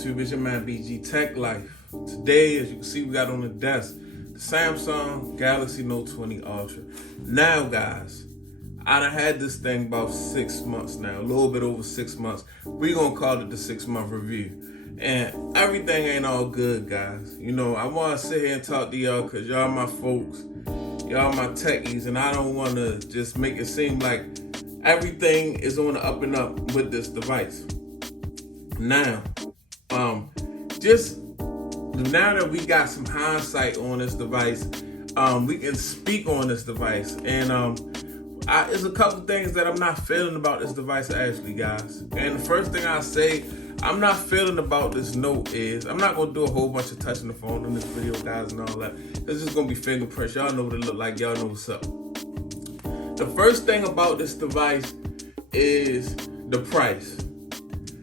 YouTube? It's your man BG Tech Life. Today, as you can see, we got on the desk the Samsung Galaxy Note 20 Ultra. Now, guys, I done had this thing about 6 months now, a little bit over 6 months. We're gonna call it the 6-month review. And everything ain't all good, guys. You know, I wanna sit here and talk to y'all because y'all my folks, y'all my techies, and I don't wanna just make it seem like everything is on the up and up with this device. Now, just now that we got some hindsight on this device, we can speak on this device. And there's a couple things that I'm not feeling about this device actually, guys. And the first thing I say I'm not feeling about this Note is, I'm not gonna do a whole bunch of touching the phone in this video, guys, and all that. It's just gonna be fingerprints. Y'all know what it look like. Y'all know what's up. The first thing about this device is the price.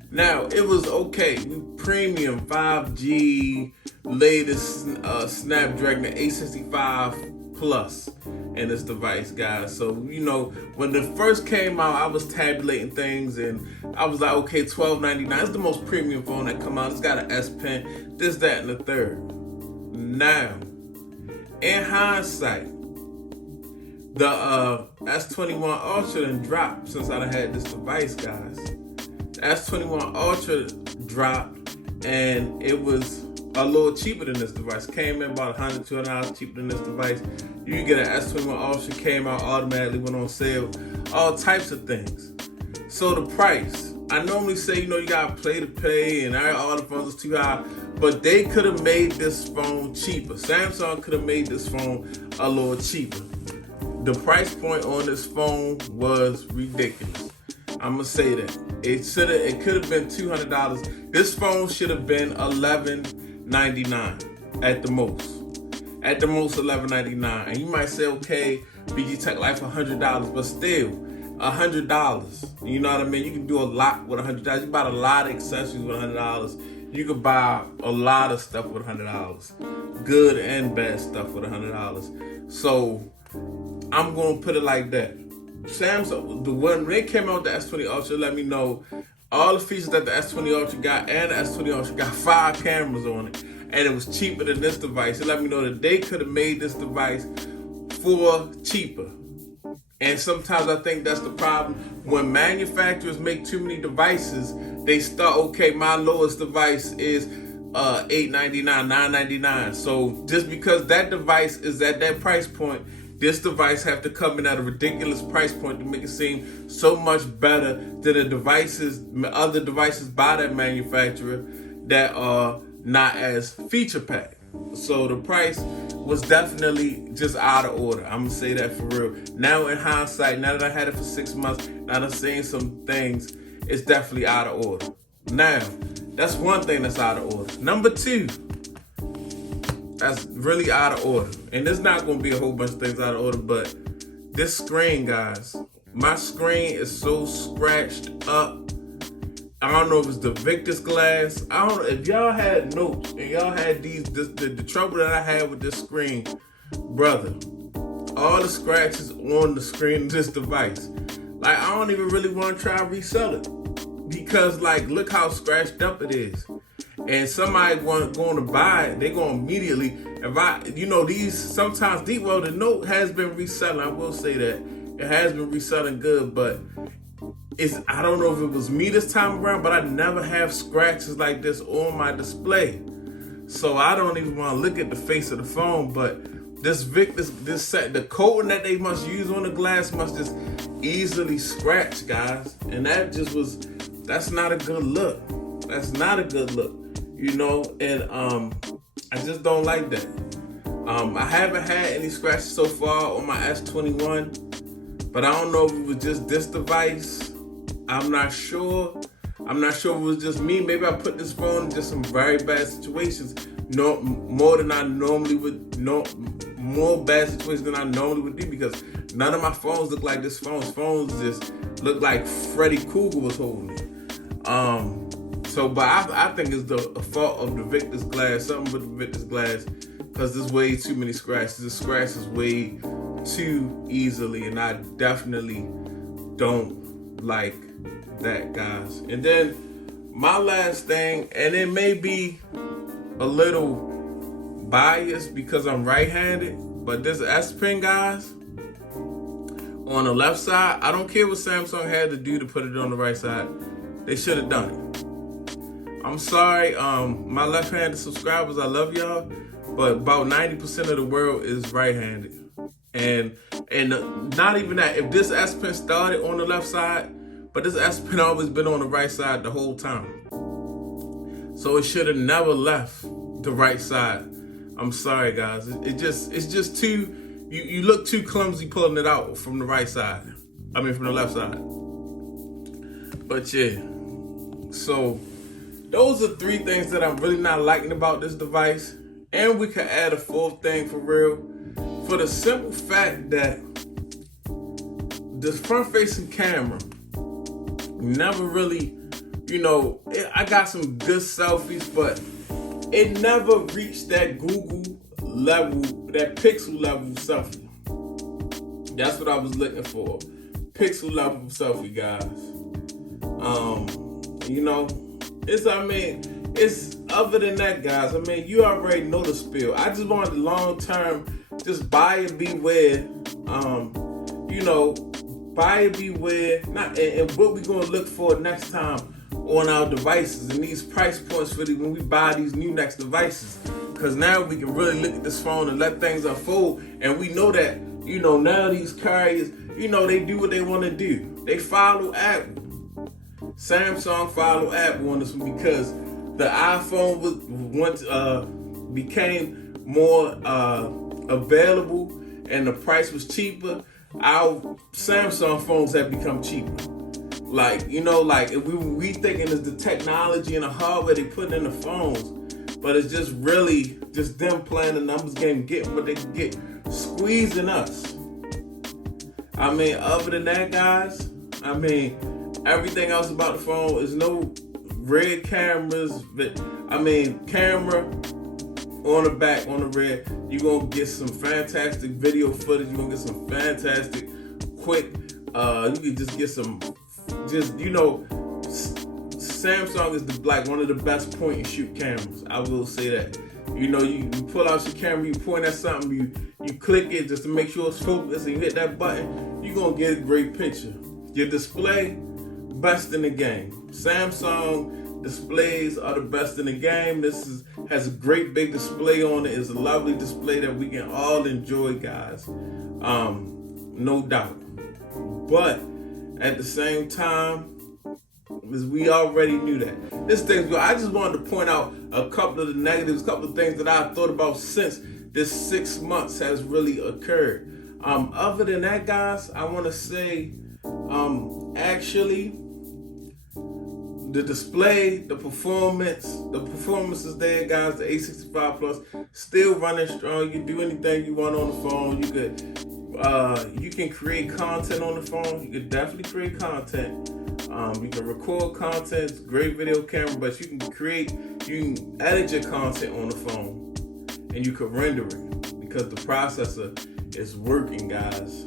Now, it was okay. Premium 5G, latest Snapdragon 865 Plus in this device, guys. So, you know, when it first came out, I was tabulating things and I was like, okay, $12.99. It's the most premium phone that come out. It's got an S Pen, this, that, and the third. Now, in hindsight, the S21 Ultra done dropped since I done had this device, guys. The S21 Ultra dropped and it was a little cheaper than this device. Came in about $100, $200 cheaper than this device. You can get an S21 Ultra, came out automatically, went on sale, all types of things. So the price, I normally say, you know, you gotta play to pay and all the phones is too high, but they could have made this phone cheaper. Samsung could have made this phone a little cheaper. The price point on this phone was ridiculous. I'm gonna say that. It could have been $200. This phone should have been $11.99 at the most. At the most $11.99. And you might say, okay, BG Tech Life $100, but still $100. You know what I mean? You can do a lot with $100. You can buy a lot of accessories with $100. You could buy a lot of stuff with $100. Good and bad stuff with $100. So I'm gonna put it like that. Samsung, when they came out with the S20 Ultra, let me know all the features that the S20 Ultra got, and the S20 Ultra got 5 cameras on it, and it was cheaper than this device. It let me know that they could have made this device for cheaper. And sometimes I think that's the problem. When manufacturers make too many devices, they start, okay, my lowest device is $8.99, $9.99. So just because that device is at that price point, this device have to come in at a ridiculous price point to make it seem so much better than the devices, other devices by that manufacturer that are not as feature packed. So the price was definitely just out of order. I'm gonna say that for real. Now in hindsight, now that I had it for 6 months, now that I'm seeing some things, it's definitely out of order. Now, that's one thing that's out of order. Number 2, that's really out of order. And there's not going to be a whole bunch of things out of order, but this screen, guys, my screen is so scratched up. I don't know if it's the Victus glass. I don't know if y'all had Notes and y'all had the trouble that I had with this screen, brother. All the scratches on the screen of this device. Like, I don't even really want to try and resell it because, like, look how scratched up it is. And somebody going to buy it, they're going to immediately, the Note has been reselling. I will say that it has been reselling good, but I don't know if it was me this time around, but I never have scratches like this on my display. So I don't even want to look at the face of the phone, but the coating that they must use on the glass must just easily scratch, guys. And that's not a good look. That's not a good look. You know, and I just don't like that. I haven't had any scratches so far on my S21, but I don't know if it was just this device. I'm not sure. I'm not sure if it was just me. Maybe I put this phone in just some very bad situations. No, more than I normally would. No, more bad situations than I normally would do because none of my phones look like this phone. Phones just look like Freddy Krueger was holding it. But I think it's the fault of the Victus glass, something with the Victus glass, because there's way too many scratches. The scratches way too easily, and I definitely don't like that, guys. And then my last thing, and it may be a little biased because I'm right-handed, but this S Pen, guys, on the left side, I don't care what Samsung had to do to put it on the right side. They should have done it. I'm sorry, my left-handed subscribers, I love y'all, but about 90% of the world is right-handed. And not even that, if this S Pen started on the left side, but this S Pen always been on the right side the whole time. So it should have never left the right side. I'm sorry, guys. It's just too, you look too clumsy pulling it out from the right side. I mean, from the left side. But yeah, so those are 3 things that I'm really not liking about this device. And we could add a 4th thing for real. For the simple fact that this front-facing camera never really, I got some good selfies, but it never reached that Google level, that pixel level selfie. That's what I was looking for. Pixel level selfie, guys. It's other than that, guys. I mean, you already know the spiel. I just wanted the long term, just buyer beware. Buyer beware. And what we gonna look for next time on our devices and these price points for when we buy these new next devices. Because now we can really look at this phone and let things unfold. And we know that, now these carriers, they do what they want to do. They follow Apple. Samsung follow Apple on this one because the iPhone became more available and the price was cheaper. Our Samsung phones have become cheaper. If we thinking it's the technology and the hardware they put in the phones, but it's just really just them playing the numbers game, getting what they can get, squeezing us. I mean, other than that, guys, everything else about the phone is no red cameras. Camera on the back, on the rear. You're going to get some fantastic video footage. You're going to get some fantastic, quick, you can just get some, Samsung is one of the best point and shoot cameras. I will say that. You pull out your camera, you point at something, you click it just to make sure it's focused, and you hit that button, you're going to get a great picture. Your display, best in the game. Samsung displays are the best in the game. This has a great big display on it. It's a lovely display that we can all enjoy, guys. No doubt. But at the same time, because we already knew that. This thing, I just wanted to point out a couple of the negatives, a couple of things that I thought about since this 6 months has really occurred. Other than that, guys, I want to say, actually, the display, the performance is there, guys. The A65 Plus still running strong. You can do anything you want on the phone. You can create content on the phone. You can definitely create content. You can record content. It's a great video camera, but you can edit your content on the phone, and you can render it because the processor is working, guys.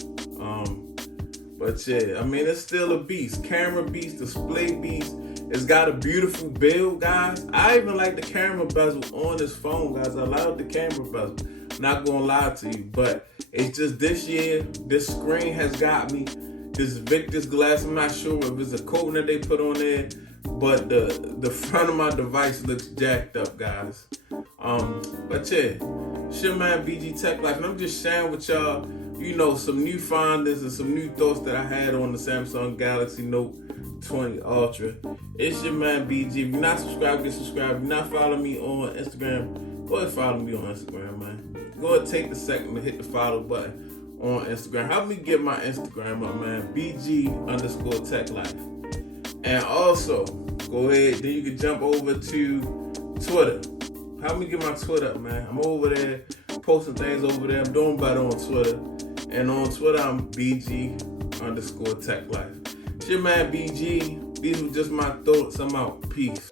But yeah, it's still a beast. Camera beast, display beast. It's got a beautiful build, guys. I even like the camera bezel on this phone, guys. I love the camera bezel. Not gonna lie to you, but it's just this year, this screen has got me. This Victus glass, I'm not sure if it's a coating that they put on there, but the front of my device looks jacked up, guys. But yeah, it's your man BG Tech Life, and I'm just sharing with y'all, some new findings and some new thoughts that I had on the Samsung Galaxy Note 20 Ultra. It's your man BG. If you're not subscribed, get subscribed. If you're not following me on Instagram, go ahead and follow me on Instagram, man. Go ahead and take the second to hit the follow button on Instagram. Help me get my Instagram up, man. BG_Tech Life. And also, go ahead, then you can jump over to Twitter. Help me get my Twitter up, man. I'm over there, posting things over there. I'm doing better on Twitter. And on Twitter, I'm BG_Tech Life. It's your man BG. These were just my thoughts. I'm out. Peace.